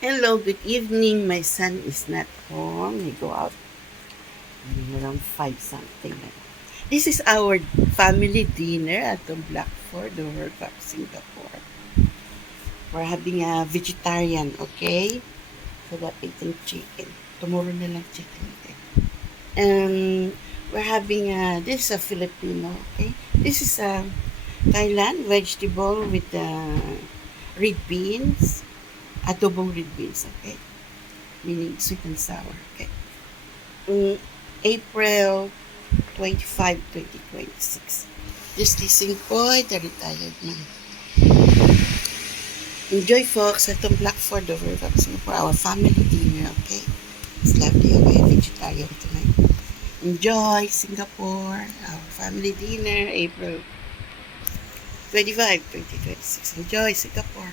Hello, good evening. My son is not home. He go out around 5 something. This is our family dinner at the Blackford, the World Cup Singapore. We're having a vegetarian, okay? So we're eating chicken. Tomorrow na lang chicken. Okay? We're having this is a Filipino, okay? This is a Thailand vegetable with red beans, adobong red beans, okay? Meaning sweet and sour, okay? mm, April 25, 2026. Just kissing boy, the retired man. Enjoy folks at the Blackford Overlook Singapore, our family dinner, okay? It's lovely, okay? Vegetarian tonight. Enjoy Singapore, our family dinner, April 25, 2026. Enjoy Singapore.